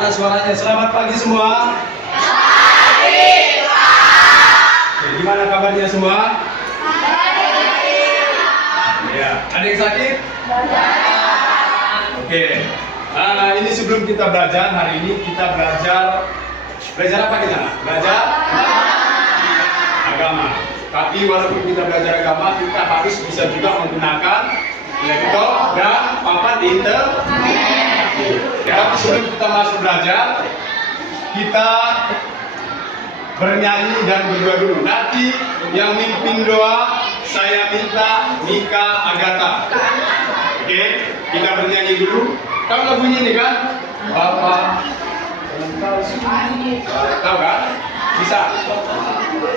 Mana suaranya? Selamat pagi semua. Pagi, Pak. Oke, gimana kabarnya semua? Ya, ada yang sakit? Oke. Ini sebelum kita belajar, hari ini kita belajar apa kita? Belajar agama. Tapi walaupun kita belajar agama, kita harus bisa juga menggunakan laptop dan papan internet. Tapi sebelum kita masuk belajar, kita bernyanyi dan berdoa dulu. Nanti yang mimpin doa saya minta Mika Agatha. Oke, kita bernyanyi dulu. Tahu lagunya ini kan? Bapak tahu kan? Bisa?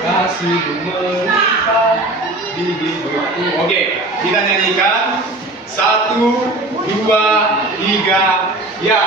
Kasih melimpah di hidupku. Oke, kita nyanyikan. 1, 2, 3, ya.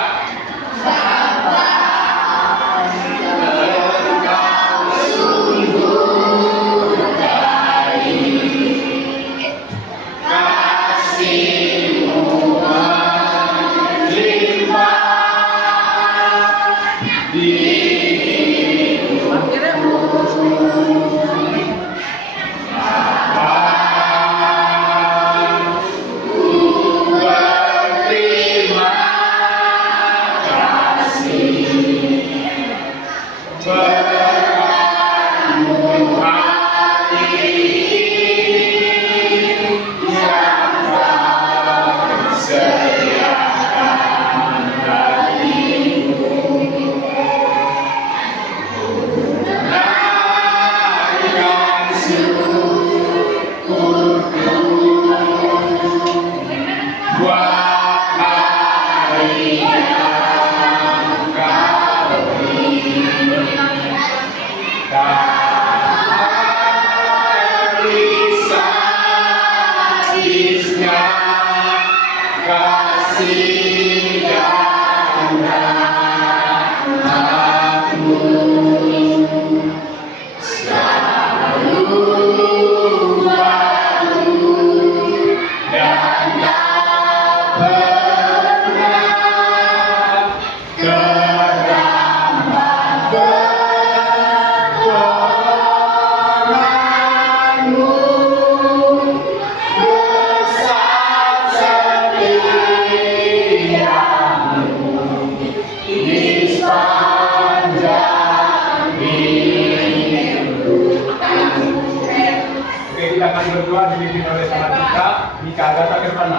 Kita akan berdoa dipimpin oleh sama kita Mika Agatha ke depan.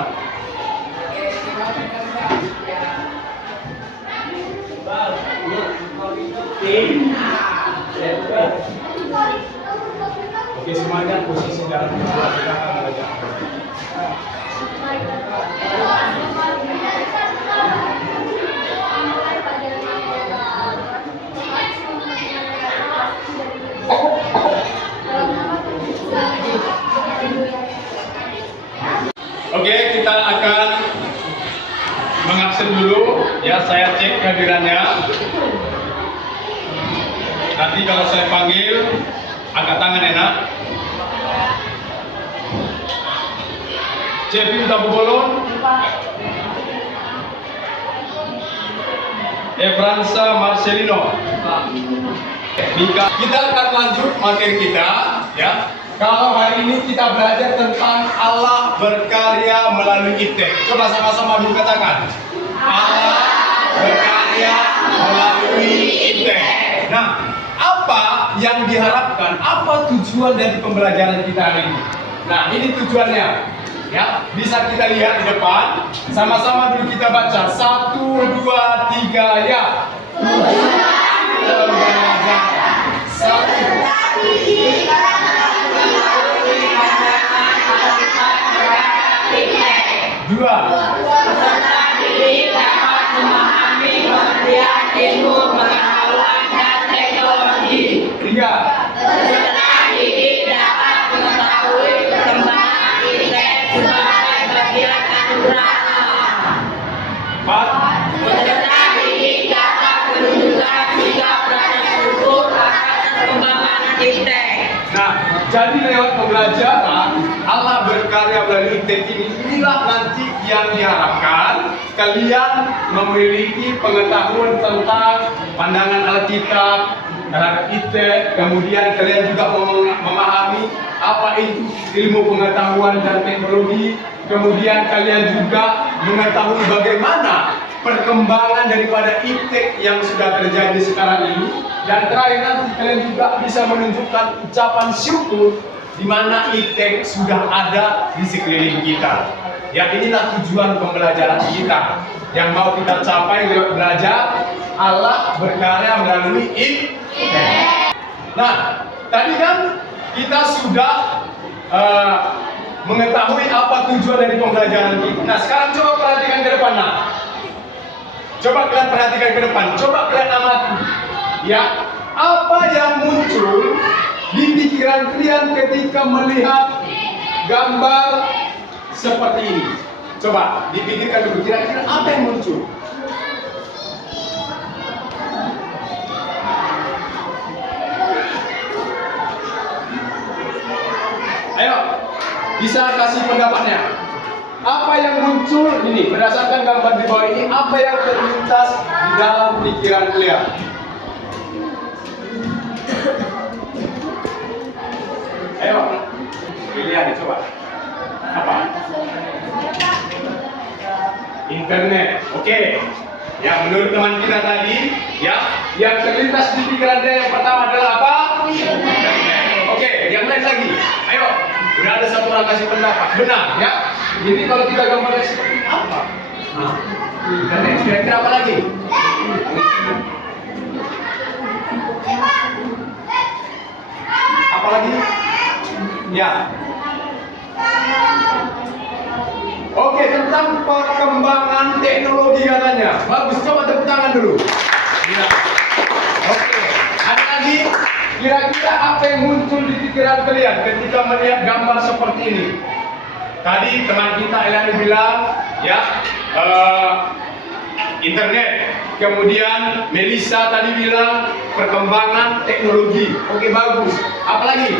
Oke, semuanya posisi dalam berdoa, kita akan belajar. Oke, kita akan mengabsen dulu ya, saya cek kehadirannya. Nanti kalau saya panggil, angkat tangan enak. Cepi Tabubolon, Efransa Marcelino, Mika. Kita akan lanjut materi kita ya. Kalau hari ini kita belajar tentang Allah berkarya melalui iptek. Coba sama-sama dulu katakan. Allah berkarya melalui iptek. Nah, apa yang diharapkan? Apa tujuan dari pembelajaran kita hari ini? Nah, ini tujuannya. Ya, bisa kita lihat di depan. Sama-sama dulu kita baca. 1, 2, 3, ya. Tujuan pembelajaran. 1. Dua. Peserta didik dapat memahami pengertian ilmu pengetahuan dan teknologi. 3. Peserta didik dapat mengetahui perkembangan iptek sebagai bagian anugerah alam. 4. Peserta didik dapat menunjukkan sikap rasa syukur atas perkembangan iptek. Nah, jadi lewat pembelajaran Allah berkarya melalui IPTEK ini, inilah nanti yang diharapkan kalian memiliki pengetahuan tentang pandangan Alkitab terhadap IPTEK, kemudian kalian juga memahami apa itu ilmu pengetahuan dan teknologi, kemudian kalian juga mengetahui bagaimana perkembangan daripada IPTEK yang sudah terjadi sekarang ini, dan terakhir nanti kalian juga bisa menunjukkan ucapan syukur di mana IPTEK sudah ada di sekeliling kita. Ya, inilah tujuan pembelajaran kita yang mau kita capai lewat belajar Allah berkarya melalui IPTEK. Nah, tadi kan kita sudah mengetahui apa tujuan dari pembelajaran kita. Nah, sekarang coba perhatikan ke depan. Nah, coba kalian perhatikan ke depan. Coba kalian amati. Ya, apa yang muncul di pikiran kalian ketika melihat gambar seperti ini? Coba dipikirkan dulu, kira-kira apa yang muncul? Ayo, bisa kasih pendapatnya. Apa yang muncul ini berdasarkan gambar di bawah ini? Apa yang terlintas di dalam pikiran kalian? Ayo, pilihan coba. Apa? Internet. Oke. Ya, menurut teman kita tadi, ya, yang terlintas di pikiran dia yang pertama adalah apa? Internet. Oke, yang lain lagi. Ayo, udah ada satu orang kasih pendapat. Benar, ya. Jadi kalau kita gambarnya seperti ini, apa? Nah, internet. Kira-kira apa lagi? Apa lagi? Ya. Oke, tentang perkembangan teknologi katanya. Bagus, coba tepuk tangan dulu. Ya. Oke, ada lagi. Kira-kira apa yang muncul di pikiran kalian ketika melihat gambar seperti ini? Tadi teman kita Elani bilang, ya, internet. Kemudian Melissa tadi bilang perkembangan teknologi. Oke, bagus. Apa lagi?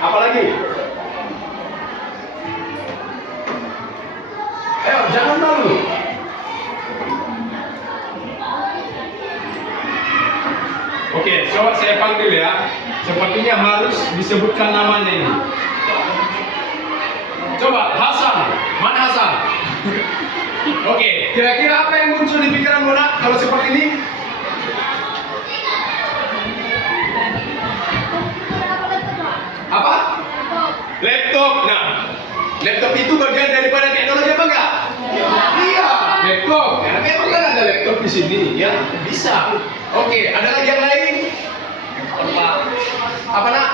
Apa lagi? Ayo, jangan malu. Oke, coba saya panggil ya. Sepertinya harus disebutkan namanya ini. Coba, Hasan. Mana Hasan? Oke, kira-kira apa yang muncul di pikiran Mona kalau seperti ini? Apa? Laptop. Nah, laptop itu bagian daripada teknologi apa enggak? Iya, laptop. Karena memang kan ada laptop di sini, ya bisa. Oke, ada lagi yang lain? Apa nak?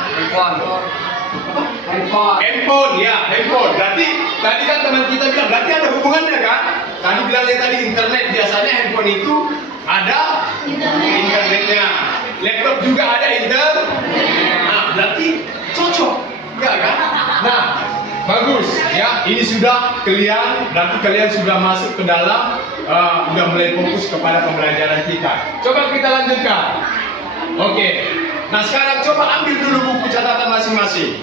Handphone, ya, handphone. Berarti tadi kan teman kita bilang, berarti ada hubungannya kan? Tadi bilangnya tadi internet, biasanya handphone itu ada internetnya. Laptop juga ada internet. Nah, berarti cocok, enggak kan? Nah, bagus, ya. Ini sudah kalian, berarti kalian sudah masuk ke dalam, sudah mulai fokus kepada pembelajaran kita. Coba kita lanjutkan. Oke. Nah, sekarang coba ambil dulu buku catatan masing-masing.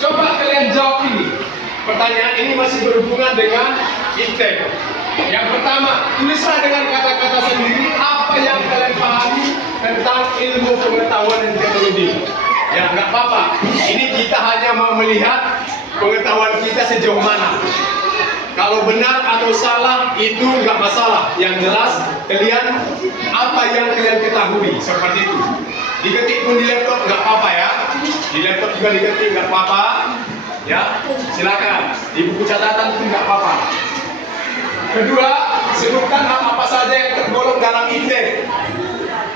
Coba kalian jawab ini. Pertanyaan ini masih berhubungan dengan IPTEK. Yang pertama, tulislah dengan kata-kata sendiri apa yang kalian pahami tentang ilmu pengetahuan dan teknologi. Ya, nggak apa-apa. Ini kita hanya mau melihat pengetahuan kita sejauh mana. Kalau benar atau salah itu nggak masalah. Yang jelas kalian apa yang kalian ketahui seperti itu. Diketik pun di laptop nggak apa-apa ya. Di laptop juga diketik nggak apa-apa. Ya, silakan. Di buku catatan pun nggak apa-apa. Kedua, sebutkan hal apa saja yang tergolong dalam IPTEK.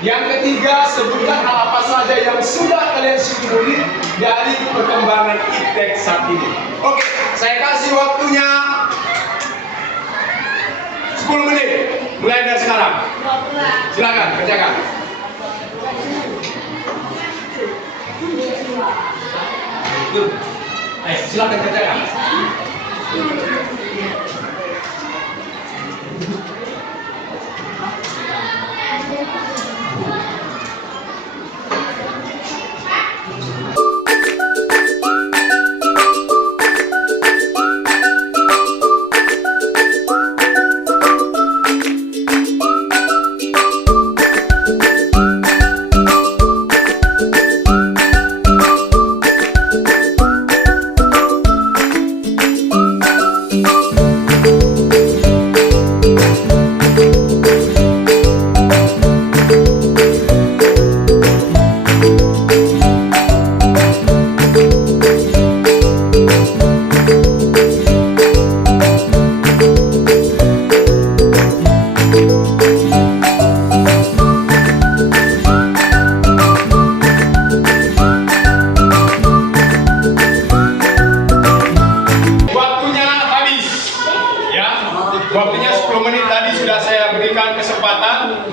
Yang ketiga, sebutkan hal apa saja yang sudah kalian syukuri dari perkembangan IPTEK saat ini. Oke, saya kasih waktunya 10 menit. Mulai dari sekarang. Silakan, kerjakan. Ayo, silakan kerjakan.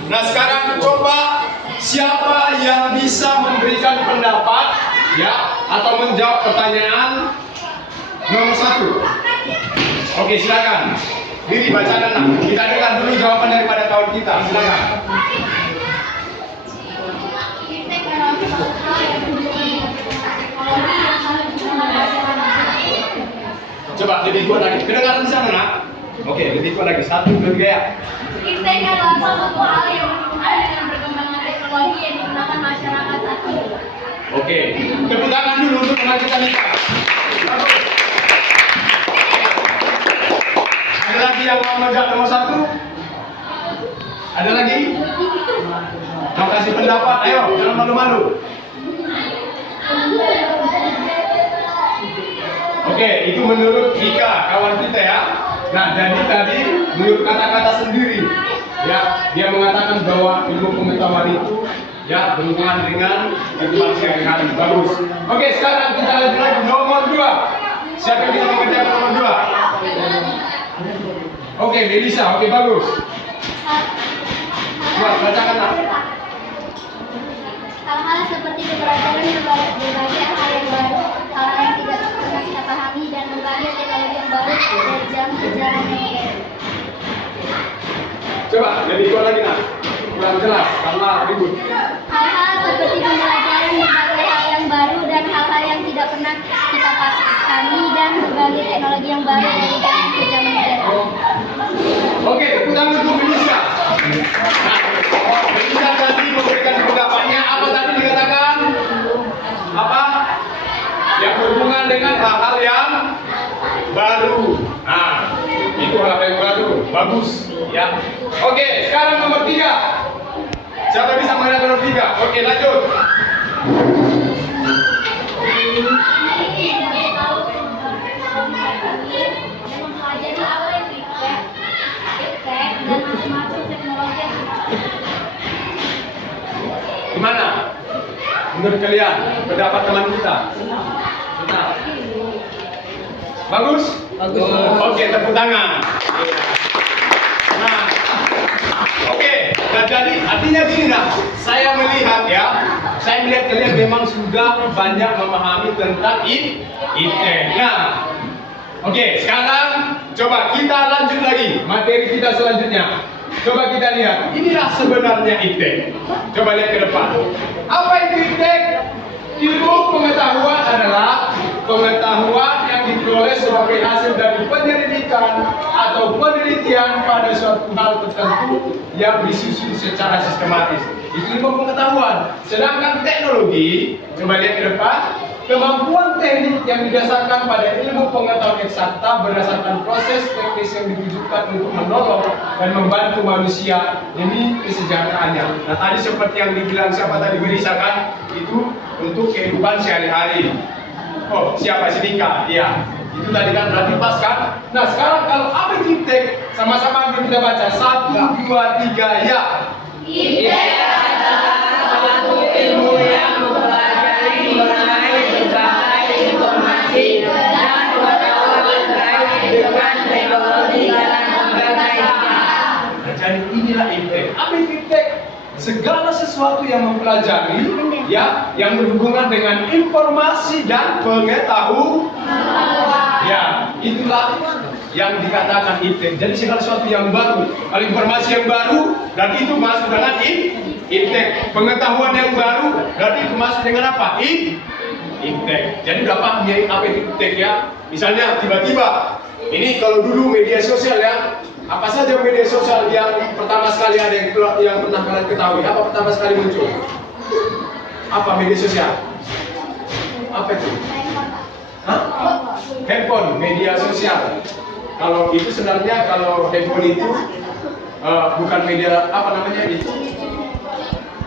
Nah sekarang coba siapa yang bisa memberikan pendapat ya atau menjawab pertanyaan nomor 1. Oke silakan. Diri bacakan nak. Kita dengar dulu jawaban daripada kawan kita. Silakan. Coba lebih kuat lagi. Kedengaran di sana nak? Oke lebih kuat lagi. 1, 2, 3 ya. Iptek adalah suatu hal yang berhubungan dengan perkembangan teknologi yang digunakan masyarakat saat ini. Oke, tepuk tangan dulu untuk teman kita nih. Ada lagi yang mau menjawab nomor 1? Ada lagi? Mau kasih pendapat? Ayo, jangan malu-malu. Oke, itu menurut Ika, kawan kita ya. Nah, jadi tadi menurut kata-kata sendiri, ya, dia mengatakan bahwa ilmu pengetahuan itu ya berhubungan dengan kehidupan sehari-hari. Bagus. Oke, sekarang kita lanjut lagi nomor 2. Siapa yang bisa mengerjakan nomor 2? Oke, Melisa. Oke, bagus. Buat bacakan lah. Hal-hal seperti keberadaan berbagai hal yang baru, hal yang tidak pernah kita pahami, dan berbagai teknologi yang baru dari zaman ke zaman yang modern. Coba lebih kuat lagi nak. Kurang jelas karena ribut. Hal-hal seperti pembelajaran berbagai hal yang baru dan hal-hal yang tidak pernah kita pahami, dan berbagai teknologi yang baru dari zaman ke zaman modern. Oke, tepuk tangan untuk Melisa. Nah, Melisa tadi memberikan pendapatnya. Apa tadi dikatakan? Apa? Yang berhubungan dengan hal-hal yang baru. Nah, itu hal yang baru. Bagus. Ya. Oke, sekarang nomor 3. Siapa bisa mengenal nomor 3? Oke, lanjut. Gimana? Menurut kalian, pendapat teman kita? Benar. Bagus? Bagus. Oke, tepuk tangan. Nah, oke. Nah, jadi artinya gini nah, saya melihat kalian memang sudah banyak memahami tentang iptek. Nah, oke, sekarang coba kita lanjut lagi materi kita selanjutnya. Coba kita lihat, inilah sebenarnya iptek. Coba lihat ke depan. Apa itu iptek? Ilmu pengetahuan adalah pengetahuan yang diperoleh sebagai hasil dari penyelidikan atau penelitian pada suatu hal tertentu yang disusun secara sistematis. Itu ilmu pengetahuan. Sedangkan teknologi, coba lihat ke depan, kemampuan teknik yang didasarkan pada ilmu pengetahuan eksakta berdasarkan proses teknis yang ditujukan untuk menolong dan membantu manusia demi kesejahteraannya. Nah tadi seperti yang dibilang siapa tadi Melisa kan, itu untuk kehidupan sehari-hari. Oh siapa si Dika? Iya. Itu tadi kan berarti pas kan? Nah sekarang kalau apa itu iptek? Sama-sama kita baca 1, 2, 3 ya. Iptek adalah suatu ilmu yang mempelajari mengenai berbagai informasi dan pengetahuan terkait dengan teknologi dalam berbagai bidang. Nah, jadi inilah iptek. Apa itu iptek? Segala sesuatu yang mempelajari ya, yang berhubungan dengan informasi dan pengetahuan. Ya, itulah yang dikatakan iptek. Jadi segala sesuatu yang baru, kalau informasi yang baru, berarti itu masuk dengan iptek. Pengetahuan yang baru, berarti itu masuk dengan apa? Iptek. Jadi udah paham ya apa itu iptek ya? Misalnya tiba-tiba, ini kalau dulu media sosial ya, apa saja media sosial yang pertama sekali ada yang pernah kalian ketahui? Apa pertama sekali muncul? Apa media sosial? Apa itu? Hah? Handphone, media sosial. Kalau itu sebenarnya kalau handphone itu bukan media apa namanya itu?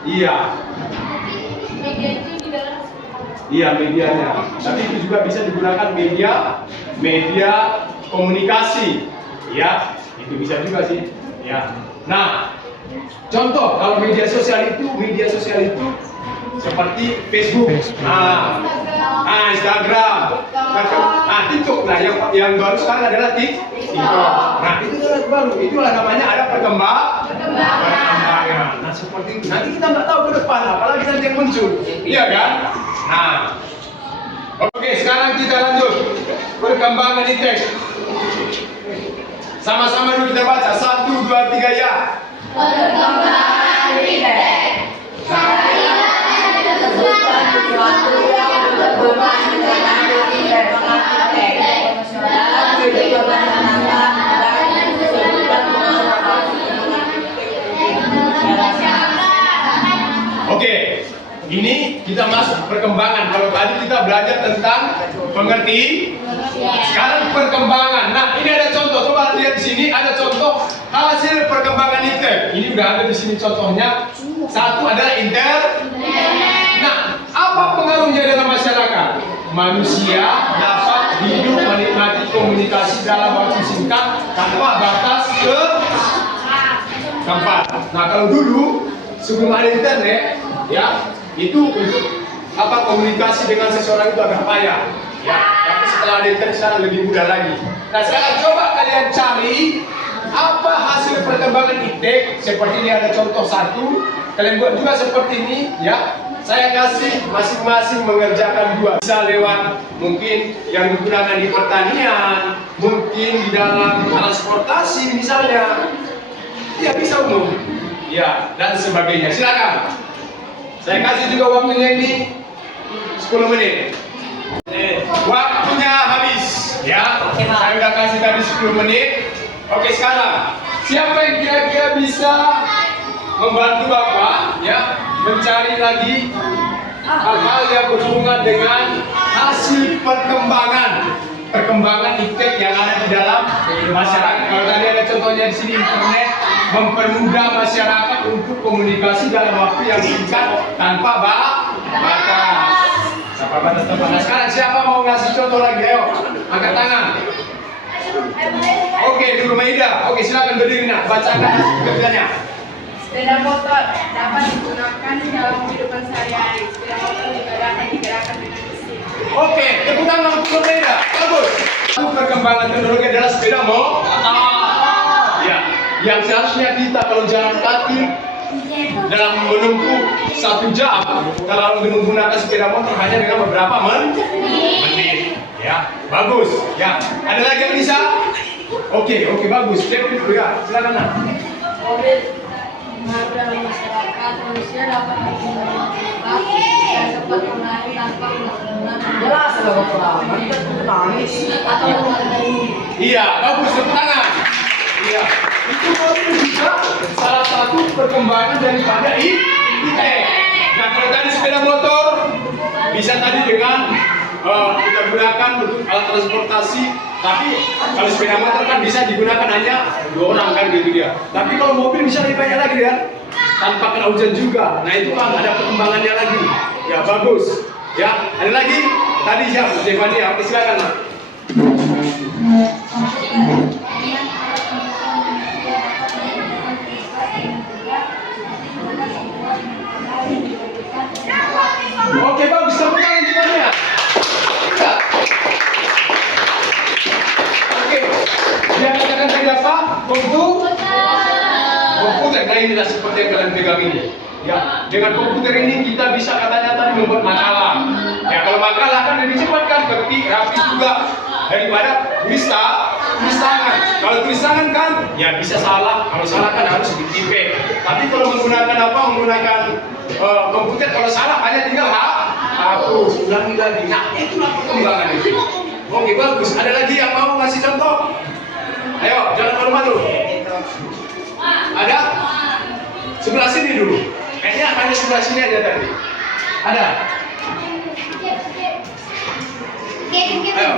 Iya. Iya medianya. Tapi itu juga bisa digunakan media komunikasi. Ya, itu bisa juga sih. Ya. Nah, contoh kalau media sosial itu seperti Facebook, Instagram, TikTok. Nah, yang baru sekarang adalah TikTok. Nah, itu adalah baru. Itulah namanya ada perkembangan. ya. Nah seperti itu. Nanti kita nggak tahu ke depan, apalagi nanti yang muncul. Iya kan? Nah, oke sekarang kita lanjut perkembangan ITEK. Sama-sama dulu kita baca 1, 2, 3 ya. Perkembangan ITEK. Saya menemukan sesuatu yang berkembang dengan ITEK dalam kehidupan anak dan kehidupan Oke, ini kita masuk perkembangan. Kalau tadi kita belajar tentang pengerti, sekarang perkembangan. Nah, ini ada contoh. Coba lihat di sini ada contoh hasil perkembangan ITEK. Ini udah ada di sini contohnya. Satu adalah internet. Nah, apa pengaruhnya dalam masyarakat? Manusia dapat hidup menikmati komunikasi dalam waktu singkat tanpa batas ke tempat. Nah, kalau dulu sebelum ada internet, ya itu untuk komunikasi dengan seseorang itu agak payah. Ya, tapi setelah ada internet sekarang lebih mudah lagi. Nah, sekarang coba kalian cari apa hasil perkembangan ITEK. Seperti ini ada contoh satu. Kalian buat juga seperti ini, ya. Saya kasih masing-masing mengerjakan 2. Bisa lewat mungkin yang digunakan di pertanian, mungkin di dalam transportasi misalnya. Ya bisa umum. Ya, dan sebagainya. Silakan. Saya kasih juga waktunya ini 10 menit. Waktunya habis, ya. Saya udah kasih tadi 10 menit. Oke, sekarang siapa yang kira-kira bisa membantu Bapak, ya, mencari lagi hal-hal yang berhubungan dengan hasil perkembangan ITEK yang ada di dalam masyarakat. Kalau tadi ada contohnya di sini internet mempermudah masyarakat untuk komunikasi dalam waktu yang singkat tanpa batas. Tanpa batas tempat. Nah, sekarang siapa mau ngasih contoh lagi? Ayo, angkat tangan. Oke, dulu Maida. Oke, silakan berdiri nak. Bacakan kerjanya. Sepeda motor dapat digunakan dalam kehidupan sehari-hari. Sepeda motor juga dapat digerakkan dengan mesin. Oke, tepuk tangan untuk Maida. Bagus. Perkembangan teknologi adalah sepeda motor. Ya, yang seharusnya kita kalau jalan kaki dalam menempuh 1 jam, kalau menggunakan sepeda motor hanya dengan beberapa menit. Ya, bagus. Ya, ada lagi yang bisa? Oke, bagus. Ya, silakan nak. Mobil dalam masyarakat, manusia dapat berkembang cepat dan cepat berlari tanpa melakukan Jelas loh Bapak, kita nangis. atau menghindari. Iya, bagus. Tepuk tangan. Iya, itu mobil juga salah satu perkembangan daripada ITEK. Nah, kalau tadi sepeda motor bisa tadi dengan kita gunakan untuk alat transportasi, tapi kalau sepeda motor kan bisa digunakan hanya 2 orang kan gitu dia. Tapi kalau mobil bisa lebih banyak lagi ya, tanpa kena hujan juga. Nah itu kan ada perkembangannya lagi. Ya bagus. Ya ada lagi. Tadi siapa? Stefania. Oke silakan. Nak. Oke bagus. Tepuk tangan Stefania. Dia katakan tadi apa? Komputer. Nah inilah seperti yang kalian pegang ini. Ya, dengan komputer ini kita bisa katanya tadi membuat makalah. Ya kalau makalah kan lebih cepat kan, ketik rapi juga daripada tulis tangan. Kalau tulis tangan kan, ya bisa salah. Kalau salah kan harus ditipek. Tapi kalau menggunakan komputer, kalau salah hanya tinggal hapus, ulangi lagi. Nah itulah perkembangan itu. Oke bagus. Ada lagi yang mau ngasih contoh? Ayo, jangan malu-malu. Ada? Sebelah sini dulu. Kayaknya hanya sebelah sini aja tadi. Ada? Ayo.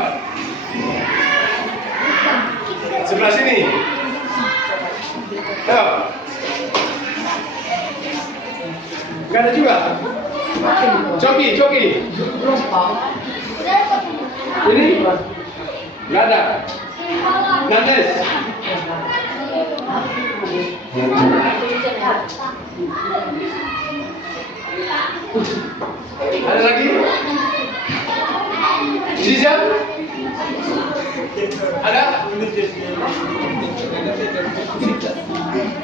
Sebelah sini. Ayo. Gak ada juga? Coki. Ini? Gak ada. Nandes. Ada lagi? Zizan? Ada?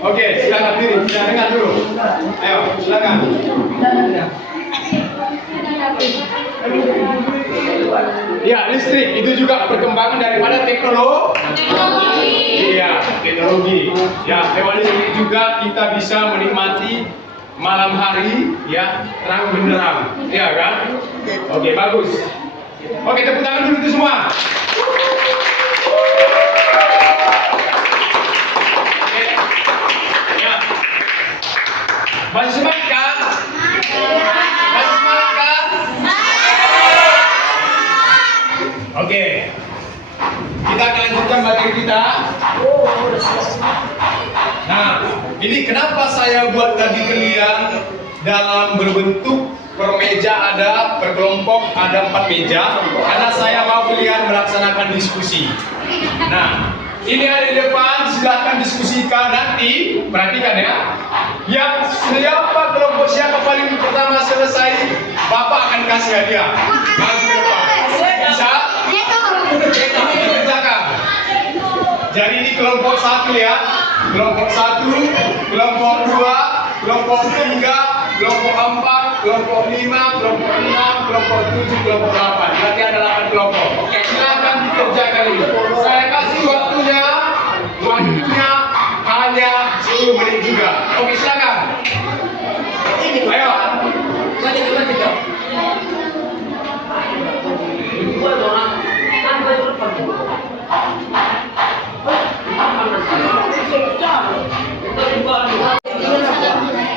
Oke, silakan diri. Kita dengar dulu. Ayo, silakan. Ya, listrik itu juga perkembangan daripada teknologi. Iya, teknologi. Ya, lewat listrik juga kita bisa menikmati malam hari, ya, terang benderang, ya kan? Oke, bagus. Oke, tepuk tangan dulu itu semua. Oke. Ya. Masih semangat kan? Masih semangat kan? Oke. Kita akan lanjutkan materi kita. Nah, ini kenapa saya buat tadi kalian dalam berbentuk permeja ada, berkelompok ada 4 meja, karena saya mau kalian melaksanakan diskusi. Nah, ini ada di depan, silahkan diskusikan nanti, perhatikan ya. Yang siapa kelompok siapa paling pertama selesai, Bapak akan kasih hadiah. Maju ke depan. Bisa? Dikerjakan. Jadi ini kelompok 1 ya. Kelompok 1, kelompok 2, kelompok 3, kelompok 4, kelompok 5, kelompok 6, kelompok 7, kelompok 8. Berarti ada 8 kelompok. Oke, silakan dikerjakan ini. Saya kasih waktunya hanya 10 menit juga. Oke, silakan. Ayo.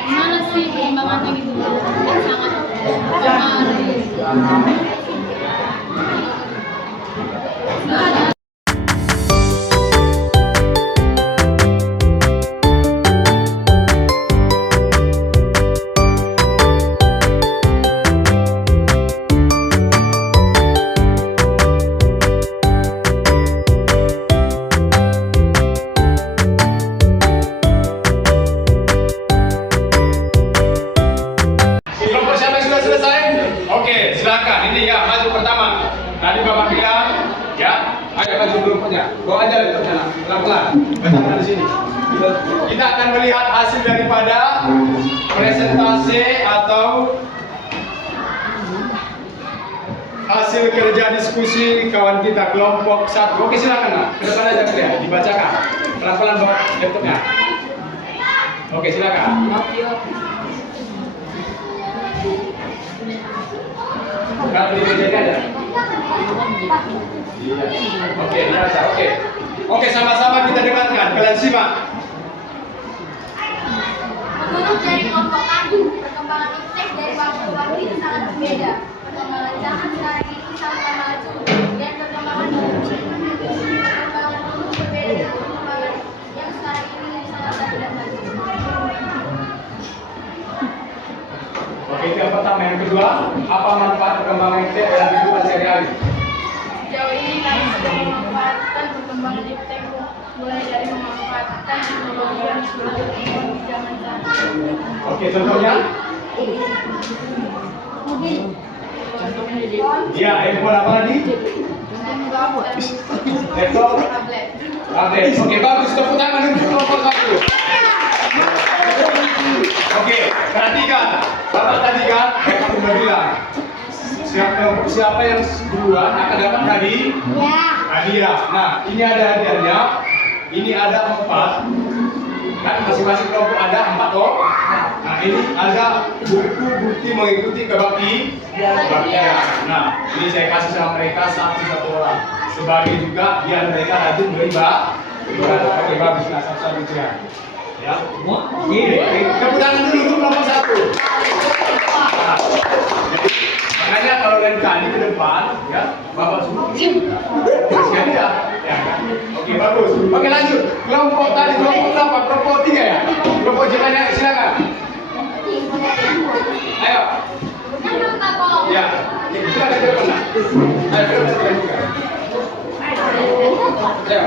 Mana sih perkembangannya gitu? Sangat. Kelompok siapa yang sudah selesai? Oke, silakan. Ini ya, maju pertama. Tadi Bapak bilang, ya. Ayo maju kelompoknya. Bawa aja laptopnya, pelan-pelan. Bacakan di sini. Kita akan melihat hasil daripada presentasi atau hasil kerja diskusi kawan kita kelompok 1. Oke, silakan Nak. Ke depan aja kalian, dibacakan. Pelan-pelan bawa laptopnya. Oke, silakan. Kalau di meja ada? Iya. Oke, biasa. Oke. Oke, sama-sama kita dengarkan. Kalian simak. Menurut dari kelompok kami, perkembangan iptek dari waktu ke waktu itu sangat berbeda. Perkembangan zaman sekarang ini sangat maju dan perkembangan dulu berbeda dengan perkembangan yang sekarang ini sangat tidak maju. Oke, itu yang pertama. Yang kedua, apa manfaat perkembangan iptek dalam kehidupan sehari-hari? Sejauh ini kami sudah memanfaatkan perkembangan iptek mulai dari memanfaatkan teknologi yang sudah berkembang di zaman sekarang. Oke, contohnya? Iya, handphone apa lagi? Laptop? Tablet. Oke, bagus. Tepuk tangan untuk kelompok 1. Oke, perhatikan. Bapak tadi kan, Bapak sudah bilang siapa yang duluan akan dapat hadiah. Nah, ini ada hadiahnya. Ini ada 4. Kan masing-masing kelompok ada 4 toh. Nah, ini ada buku bukti mengikuti kebaktian. Nah, ini saya kasih sama mereka satu orang. Sebagai juga biar mereka rajin beribadah. Oke, bagus. Nah, satu-satu dia. Ya. Ini tepuk tangan dulu untuk kelompok 1. Nah, jadi, makanya kalau lain kali ke depan, ya, Bapak suruh sekali ya. Ya kan? Oke, bagus. Oke, lanjut. Kelompok tadi kelompok berapa? Kelompok 3 ya. Kelompok jalannya silakan. Ayo. Ya, kita ke depan. Ayo, ke depan juga. Ayo.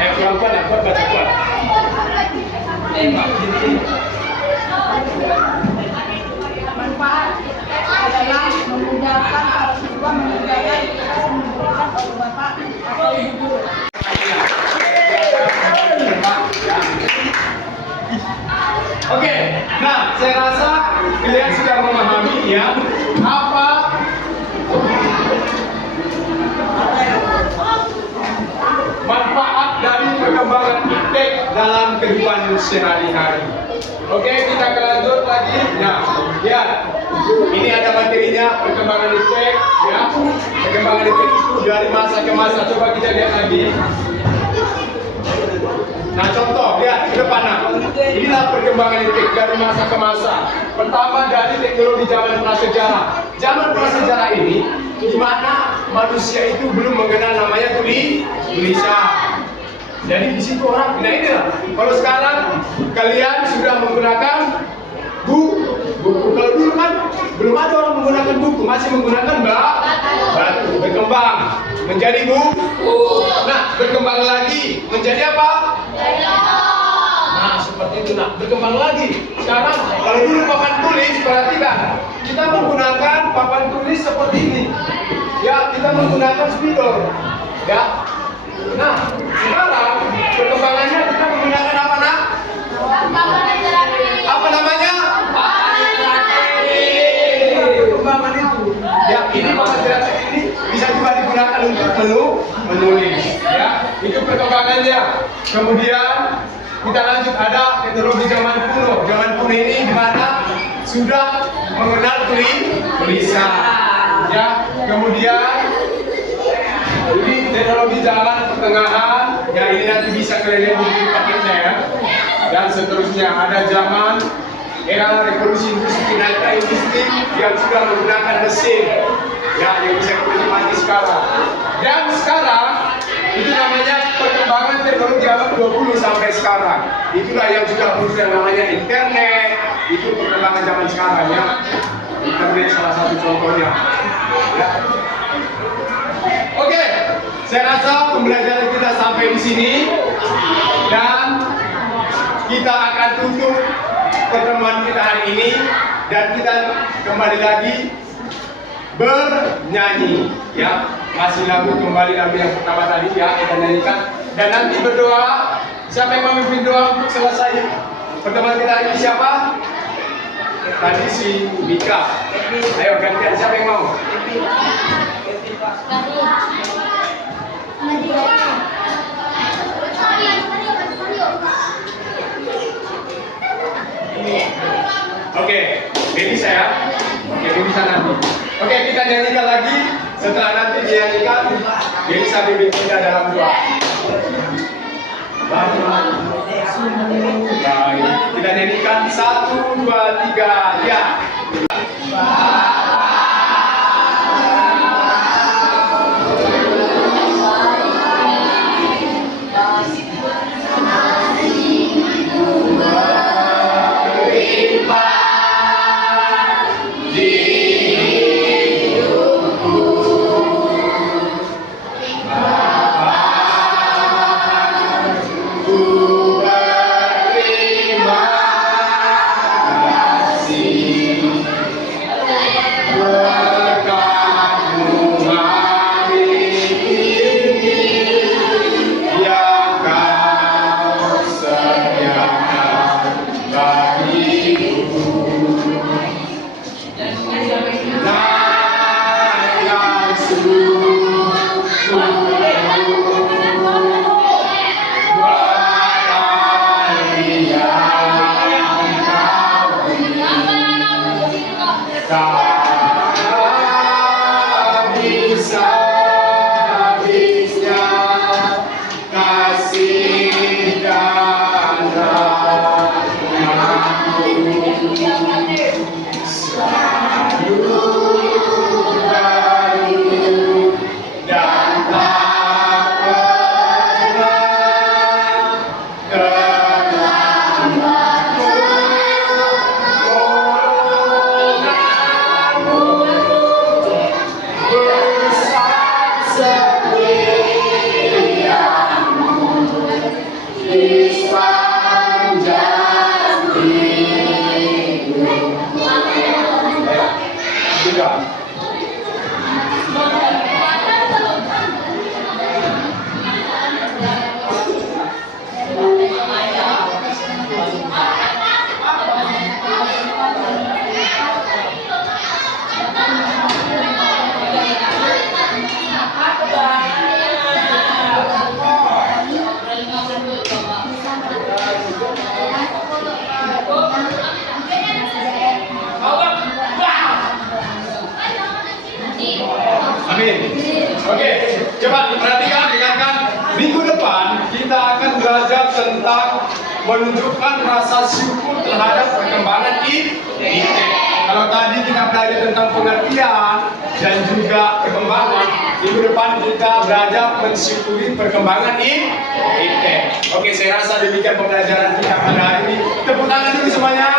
Ayo pelan-pelan ya, kuat baca kuat. Manfaat adalah memudahkan para siswa mengerjakan tugas yang diberikan oleh bapak atau ibu guru. Oke, nah saya rasa kalian sudah memahami ya apa manfaat dari perkembangan iptek dalam kehidupan sehari-hari. Oke, kita akan lanjut lagi. Nah, ya, ini ada materinya perkembangan iptek ya. Perkembangan iptek itu dari masa ke masa. Coba kita lihat lagi. Nah, contoh, lihat ke depan. Nah, inilah perkembangan iptek dari masa ke masa. Pertama dari teknologi zaman prasejarah. Zaman prasejarah ini di mana manusia itu belum mengenal namanya tulisan. Jadi di situ orang, nah inilah. Kalau sekarang kalian sudah menggunakan buku. Kalau dulu kan belum ada orang menggunakan buku, masih menggunakan batu. Berkembang menjadi buku. Nah, berkembang lagi menjadi apa? Nah, seperti itu. Nah, berkembang lagi. Sekarang kalau dulu papan tulis, perhatikan. Kita menggunakan papan tulis seperti ini. Ya, kita menggunakan spidol. Ya. Nah, sekarang perkembangannya kita menggunakan apa, Nak? Apa namanya? Perkembangan itu. Ya, ini papan jelaskan ini bisa juga digunakan untuk menulis. Ya, itu perkembangannya. Kemudian kita lanjut ada teknologi zaman kuno. Zaman kuno ini di mana sudah mengenal tulisan. Ya, kemudian ini teknologi zaman pertengahan. Ya, ini nanti bisa kalian lihat di paketnya ya. Dan seterusnya ada zaman era revolusi industri yang sudah menggunakan mesin. Ya, yang bisa kita nikmati sekarang. Dan sekarang itu namanya perkembangan teknologi abad 20 sampai sekarang. Itulah yang sudah muncul yang namanya internet. Itu perkembangan zaman sekarang ya. Internet salah satu contohnya. Ya. Oke, saya rasa pembelajaran kita sampai di sini dan kita akan tutup pertemuan kita hari ini dan kita kembali lagi bernyanyi ya, masih lagu yang pertama tadi ya kita nyanyikan dan nanti berdoa. Siapa yang memimpin doa untuk selesai pertemuan kita hari ini? Siapa? Tadi si Mika. Ayo gantian, siapa yang mau? Oke, ini saya. Oke, ini bisa nanti. Oke, kita nyanyikan lagi. Setelah nanti dinyanyikan, bisa bimbing kita dalam doa. Baik, kita nyanyikan 1, 2, 3, ya. setiamu di sepanjang hidup. Juga. Amin. Oke, coba diperhatikan, dengarkan. Minggu depan kita akan belajar tentang menunjukkan rasa syukur terhadap perkembangan ITE. Kalau tadi kita belajar tentang pengertian dan juga perkembangan, minggu depan kita belajar mensyukuri perkembangan ITE. Oke, saya rasa demikian pembelajaran kita pada hari ini. Tepuk tangan dulu semuanya.